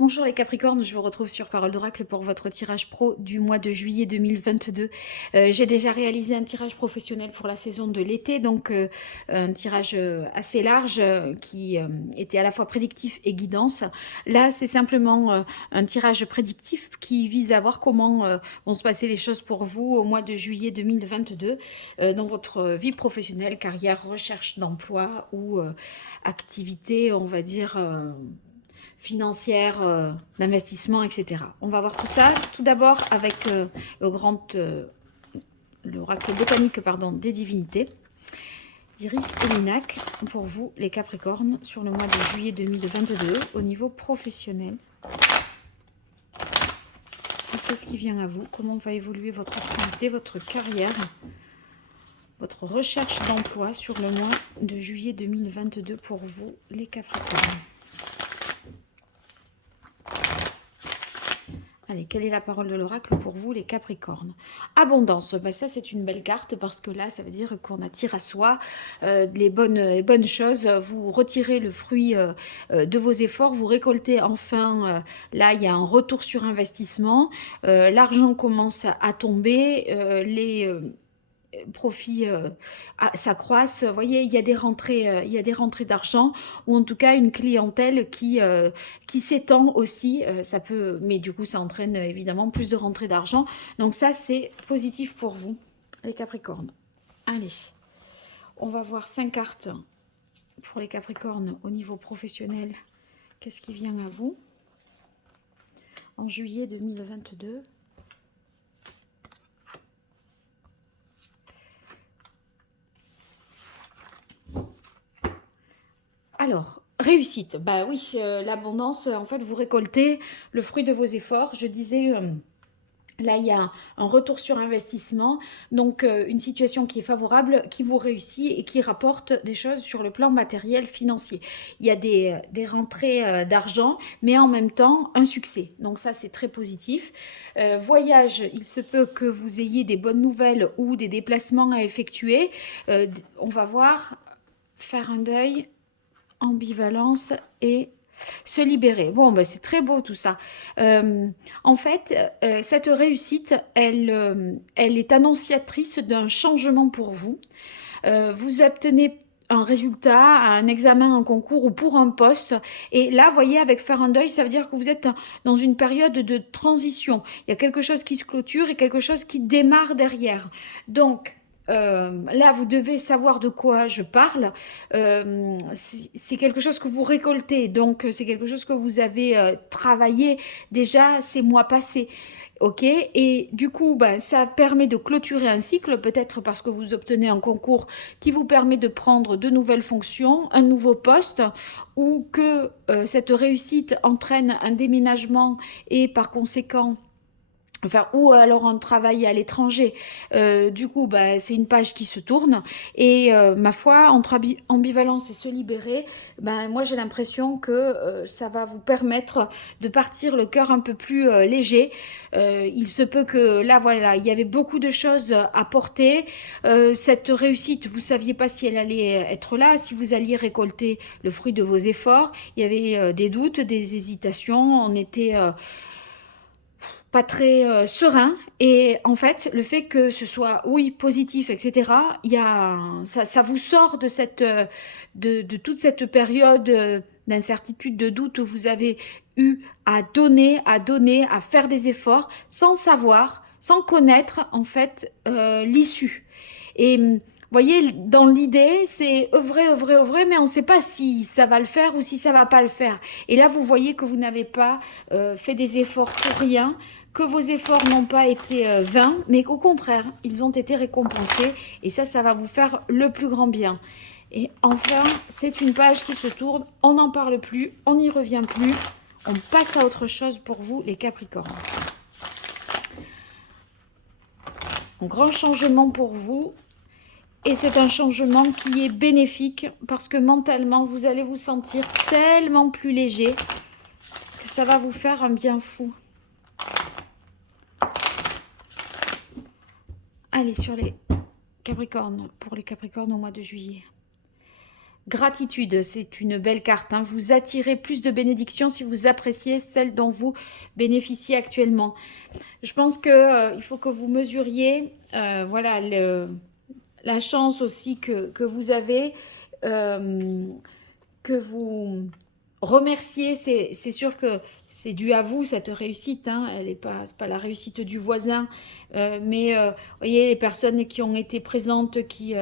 Bonjour les Capricornes, je vous retrouve sur Parole d'Oracle pour votre tirage pro du mois de juillet 2022. J'ai déjà réalisé un tirage professionnel pour la saison de l'été, donc un tirage assez large qui était à la fois prédictif et guidance. Là, c'est simplement un tirage prédictif qui vise à voir comment vont se passer les choses pour vous au mois de juillet 2022 dans votre vie professionnelle, carrière, recherche d'emploi ou activité, on va dire financière, d'investissement, etc. On va voir tout ça tout d'abord avec l'oracle botanique des divinités d'Iris et Linac pour vous les Capricornes sur le mois de juillet 2022 au niveau professionnel. Qu'est-ce qui vient à vous? Comment va évoluer votre activité, votre carrière, votre recherche d'emploi sur le mois de juillet 2022 pour vous les Capricornes? Allez, quelle est la parole de l'oracle pour vous, les Capricornes? Abondance, bah ça c'est une belle carte parce que là, ça veut dire qu'on attire à soi les bonnes choses. Vous retirez le fruit de vos efforts, vous récoltez enfin, là il y a un retour sur investissement, l'argent commence à tomber, les profits s'accroissent. Vous voyez, il y a des rentrées d'argent ou en tout cas une clientèle qui s'étend aussi. Ça peut, mais du coup, ça entraîne évidemment plus de rentrées d'argent. Donc ça, c'est positif pour vous, les Capricornes. Allez, on va voir 5 cartes pour les Capricornes au niveau professionnel. Qu'est-ce qui vient à vous en juillet 2022? Alors, réussite. Bah oui, l'abondance, en fait, vous récoltez le fruit de vos efforts. Je disais, là, il y a un retour sur investissement, donc une situation qui est favorable, qui vous réussit et qui rapporte des choses sur le plan matériel, financier. Il y a des rentrées d'argent, mais en même temps, un succès. Donc ça, c'est très positif. Voyage, il se peut que vous ayez des bonnes nouvelles ou des déplacements à effectuer. On va voir, faire un deuil, ambivalence et se libérer. Bon, ben, c'est très beau tout ça. En fait, cette réussite, elle est annonciatrice d'un changement pour vous. Vous obtenez un résultat, un examen, un concours ou pour un poste. Et là, vous voyez, avec faire un deuil, ça veut dire que vous êtes dans une période de transition. Il y a quelque chose qui se clôture et quelque chose qui démarre derrière. Donc, là, vous devez savoir de quoi je parle. C'est quelque chose que vous récoltez, donc c'est quelque chose que vous avez travaillé déjà ces mois passés. Ok, et du coup, ben, ça permet de clôturer un cycle, peut-être parce que vous obtenez un concours qui vous permet de prendre de nouvelles fonctions, un nouveau poste, ou que cette réussite entraîne un déménagement et par conséquent enfin, ou alors un travail à l'étranger. Du coup, bah, c'est une page qui se tourne. Et ma foi, entre ambivalence et se libérer, ben, moi j'ai l'impression que ça va vous permettre de partir le cœur un peu plus léger. Il se peut que là, voilà, il y avait beaucoup de choses à porter. Cette réussite, vous ne saviez pas si elle allait être là, si vous alliez récolter le fruit de vos efforts. Il y avait des doutes, des hésitations. On était pas très serein. Et en fait, le fait que ce soit, oui, positif, etc., ça vous sort de, de toute cette période d'incertitude, de doute où vous avez eu à donner, à faire des efforts sans savoir, sans connaître, en fait, l'issue. Et voyez, dans l'idée, c'est œuvrer, œuvrer, œuvrer, mais on ne sait pas si ça va le faire ou si ça va pas le faire. Et là, vous voyez que vous n'avez pas fait des efforts pour rien, que vos efforts n'ont pas été vains, mais qu'au contraire, ils ont été récompensés. Et ça va vous faire le plus grand bien. Et enfin, c'est une page qui se tourne, on n'en parle plus, on n'y revient plus, on passe à autre chose pour vous, les Capricornes. Un grand changement pour vous. Et c'est un changement qui est bénéfique parce que mentalement, vous allez vous sentir tellement plus léger que ça va vous faire un bien fou. Allez, sur les Capricornes, pour les Capricornes au mois de juillet. gratitude, c'est une belle carte. Hein. Vous attirez plus de bénédictions si vous appréciez celles dont vous bénéficiez actuellement. Je pense que il faut que vous mesuriez voilà, la chance aussi que vous avez, que vous remercier, c'est sûr que c'est dû à vous, cette réussite, hein, elle n'est pas, c'est pas la réussite du voisin, mais vous voyez, les personnes qui ont été présentes, qui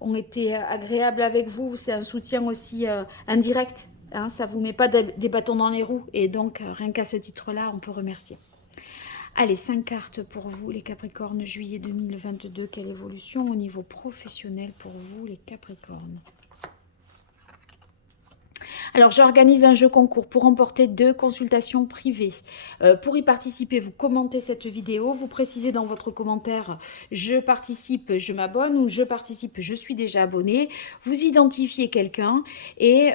ont été agréables avec vous, c'est un soutien aussi indirect, hein, ça ne vous met pas des bâtons dans les roues, et donc rien qu'à ce titre-là, on peut remercier. Allez, 5 cartes pour vous, les Capricornes, juillet 2022, quelle évolution au niveau professionnel pour vous, les Capricornes? Alors, j'organise un jeu concours pour remporter 2 consultations privées. Pour y participer, vous commentez cette vidéo, vous précisez dans votre commentaire « Je participe, je m'abonne » ou « Je participe, je suis déjà abonné ». Vous identifiez quelqu'un et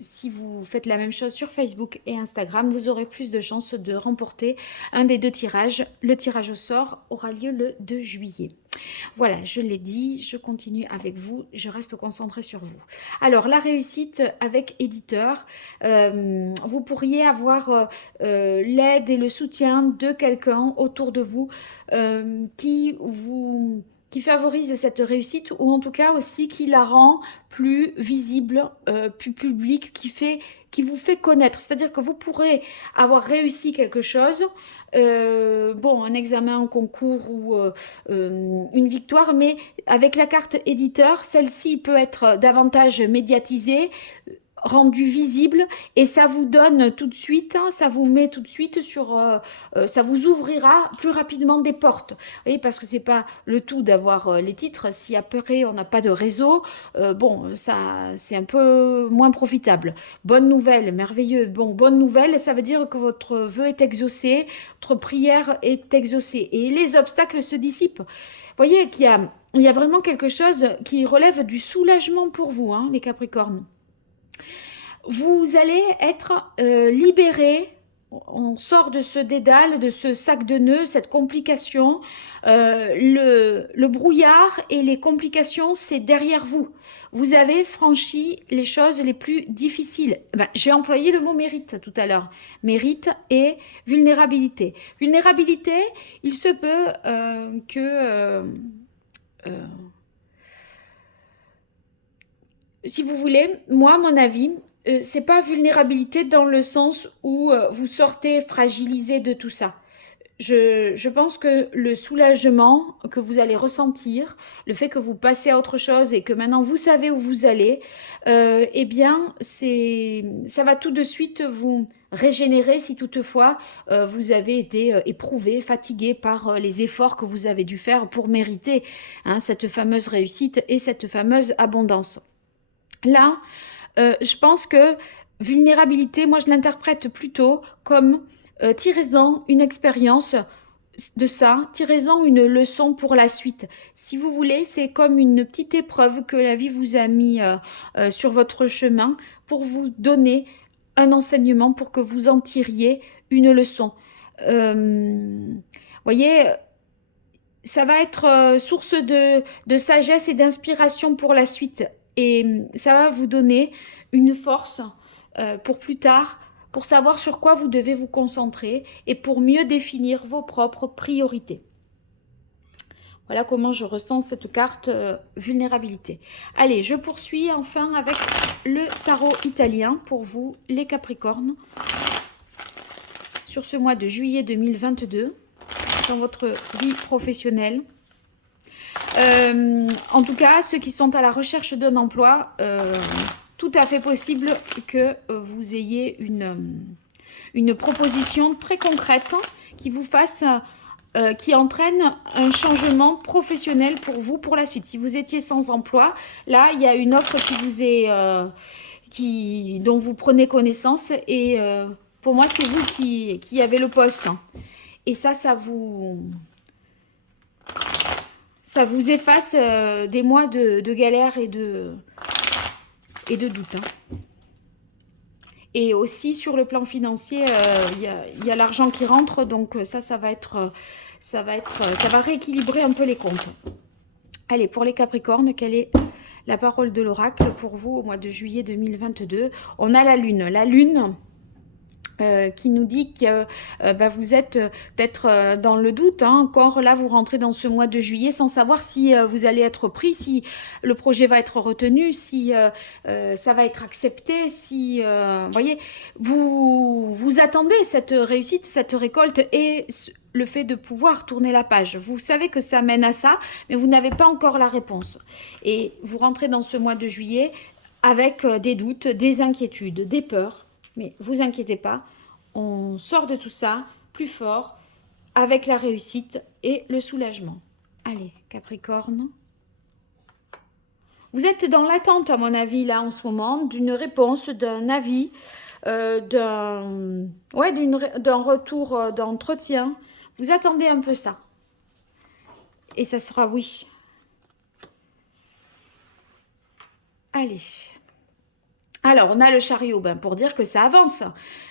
si vous faites la même chose sur Facebook et Instagram, vous aurez plus de chances de remporter un des 2 tirages. Le tirage au sort aura lieu le 2 juillet. Voilà, je l'ai dit, je continue avec vous, je reste concentrée sur vous. Alors, la réussite avec éditeur, vous pourriez avoir l'aide et le soutien de quelqu'un autour de vous qui favorise cette réussite ou en tout cas aussi qui la rend plus visible, plus publique, qui vous fait connaître. C'est-à-dire que vous pourrez avoir réussi quelque chose, bon, un examen, un concours ou une victoire, mais avec la carte éditeur, celle-ci peut être davantage médiatisée, rendu visible et ça vous donne tout de suite, hein, ça vous met tout de suite sur, ça vous ouvrira plus rapidement des portes. Vous voyez, parce que c'est pas le tout d'avoir les titres. Si après on n'a pas de réseau, bon, ça c'est un peu moins profitable. Bonne nouvelle, merveilleux. Bon, bonne nouvelle, ça veut dire que votre vœu est exaucé, votre prière est exaucée et les obstacles se dissipent. Vous voyez qu'il y a vraiment quelque chose qui relève du soulagement pour vous, hein, les Capricornes. Vous allez être libéré, on sort de ce dédale, de ce sac de nœuds, cette complication. Le brouillard et les complications, c'est derrière vous. Vous avez franchi les choses les plus difficiles. Ben, j'ai employé le mot mérite tout à l'heure. Mérite et vulnérabilité. Vulnérabilité, il se peut que... si vous voulez, moi, à mon avis, c'est pas vulnérabilité dans le sens où vous sortez fragilisé de tout ça. Je pense que le soulagement que vous allez ressentir, le fait que vous passez à autre chose et que maintenant vous savez où vous allez, eh bien, ça va tout de suite vous régénérer si toutefois vous avez été éprouvé, fatigué par les efforts que vous avez dû faire pour mériter hein, cette fameuse réussite et cette fameuse abondance. Là, je pense que vulnérabilité, moi je l'interprète plutôt comme tirez-en une expérience de ça, tirez-en une leçon pour la suite. Si vous voulez, c'est comme une petite épreuve que la vie vous a mis sur votre chemin pour vous donner un enseignement, pour que vous en tiriez une leçon. Voyez, ça va être source de sagesse et d'inspiration pour la suite. Et ça va vous donner une force pour plus tard, pour savoir sur quoi vous devez vous concentrer et pour mieux définir vos propres priorités. Voilà comment je ressens cette carte vulnérabilité. Allez, je poursuis enfin avec le tarot italien pour vous, les Capricornes, sur ce mois de juillet 2022, dans votre vie professionnelle. En tout cas, ceux qui sont à la recherche d'un emploi, tout à fait possible que vous ayez une proposition très concrète qui vous fasse, qui entraîne un changement professionnel pour vous pour la suite. Si vous étiez sans emploi, là, il y a une offre qui vous est, dont vous prenez connaissance et pour moi, c'est vous qui avez le poste. Et ça vous efface des mois de galère et de doute. Hein. Et aussi sur le plan financier, il y a l'argent qui rentre, donc ça va rééquilibrer un peu les comptes. Allez, pour les Capricornes, quelle est la parole de l'oracle pour vous au mois de juillet 2022. On a la lune. La lune qui nous dit que vous êtes peut-être dans le doute. Hein, encore là, vous rentrez dans ce mois de juillet sans savoir si vous allez être pris, si le projet va être retenu, si ça va être accepté, si, voyez, vous attendez cette réussite, cette récolte et le fait de pouvoir tourner la page. Vous savez que ça mène à ça, mais vous n'avez pas encore la réponse. Et vous rentrez dans ce mois de juillet avec des doutes, des inquiétudes, des peurs. Mais vous inquiétez pas, on sort de tout ça plus fort avec la réussite et le soulagement. Allez, Capricorne. Vous êtes dans l'attente, à mon avis, là, en ce moment, d'une réponse, d'un avis, d'un retour d'entretien. Vous attendez un peu ça. Et ça sera oui. Allez. Alors, on a le chariot, pour dire que ça avance.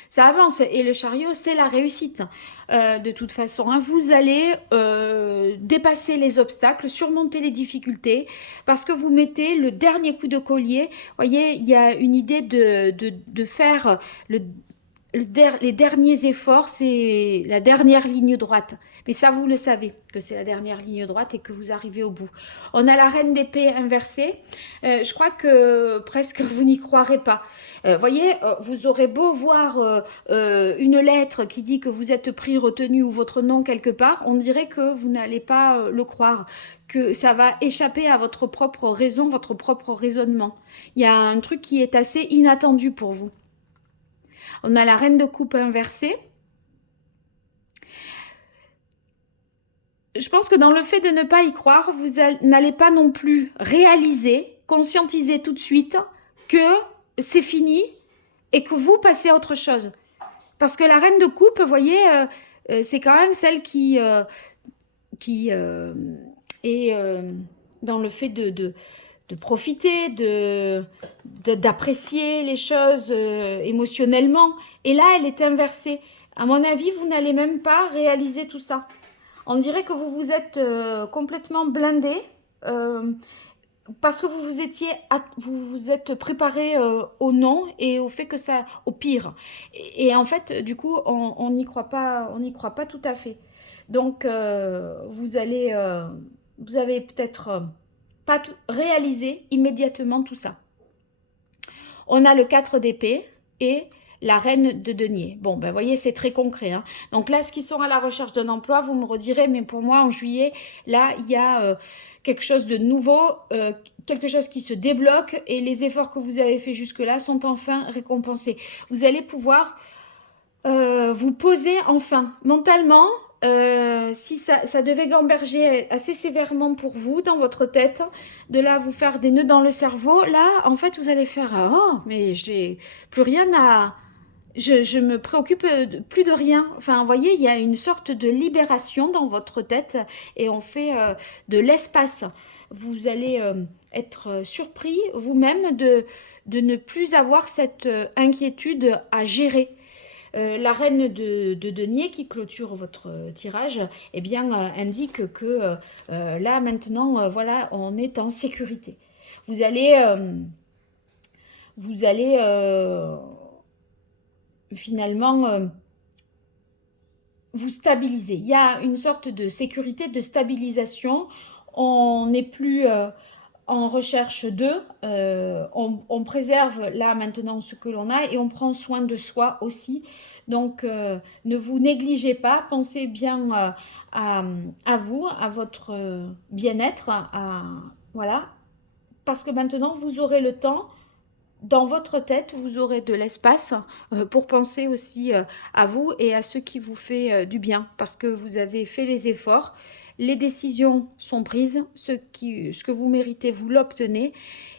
Ça avance. Et le chariot, c'est la réussite. De toute façon, hein, vous allez dépasser les obstacles, surmonter les difficultés, parce que vous mettez le dernier coup de collier. Vous voyez, il y a une idée de faire les derniers efforts, c'est la dernière ligne droite. Mais ça, vous le savez, que c'est la dernière ligne droite et que vous arrivez au bout. On a la reine d'épée inversée. Je crois que presque vous n'y croirez pas. Voyez, vous aurez beau voir une lettre qui dit que vous êtes pris, retenu ou votre nom quelque part, on dirait que vous n'allez pas le croire, que ça va échapper à votre propre raison, votre propre raisonnement. Il y a un truc qui est assez inattendu pour vous. On a la reine de coupe inversée. Je pense que dans le fait de ne pas y croire, vous n'allez pas non plus réaliser, conscientiser tout de suite que c'est fini et que vous passez à autre chose. Parce que la reine de coupe, vous voyez, c'est quand même celle qui est dans le fait de profiter, d'apprécier les choses émotionnellement. Et là, elle est inversée. À mon avis, vous n'allez même pas réaliser tout ça. On dirait que vous vous êtes complètement blindé parce que vous vous êtes préparé au non et au fait que ça, au pire. Et en fait, du coup, on n'y croit pas tout à fait. Donc, vous avez peut-être pas réalisé immédiatement tout ça. On a le 4 d'épée et la reine de denier. Bon, vous voyez, c'est très concret. Hein. Donc là, ceux qui sont à la recherche d'un emploi, vous me redirez, mais pour moi, en juillet, là, il y a quelque chose de nouveau, quelque chose qui se débloque et les efforts que vous avez faits jusque-là sont enfin récompensés. Vous allez pouvoir vous poser enfin mentalement. Si ça devait gamberger assez sévèrement pour vous dans votre tête, de là vous faire des nœuds dans le cerveau, là en fait vous allez faire oh mais j'ai plus rien à, je me préoccupe plus de rien. Enfin vous voyez, il y a une sorte de libération dans votre tête et on fait de l'espace. Vous allez être surpris vous-même de ne plus avoir cette inquiétude à gérer. La reine de denier qui clôture votre tirage, eh bien, indique que là, maintenant, voilà, on est en sécurité. Vous allez finalement vous stabiliser. Il y a une sorte de sécurité, de stabilisation. On n'est plus en recherche d'eux. On préserve là maintenant ce que l'on a et on prend soin de soi aussi. Donc, ne vous négligez pas, pensez bien à vous, à votre bien-être, voilà, parce que maintenant, vous aurez le temps, dans votre tête, vous aurez de l'espace pour penser aussi à vous et à ce qui vous fait du bien, parce que vous avez fait les efforts, les décisions sont prises, ce que vous méritez, vous l'obtenez,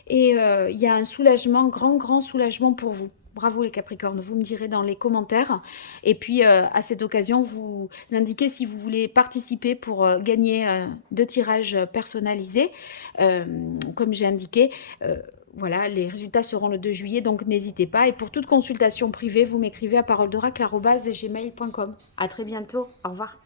et il y a un soulagement, grand soulagement pour vous. Bravo les Capricornes, vous me direz dans les commentaires. Et puis à cette occasion, vous indiquez si vous voulez participer pour gagner 2 tirages personnalisés. Comme j'ai indiqué, voilà, les résultats seront le 2 juillet, donc n'hésitez pas. Et pour toute consultation privée, vous m'écrivez à paroledoracle@gmail.com. À très bientôt, au revoir.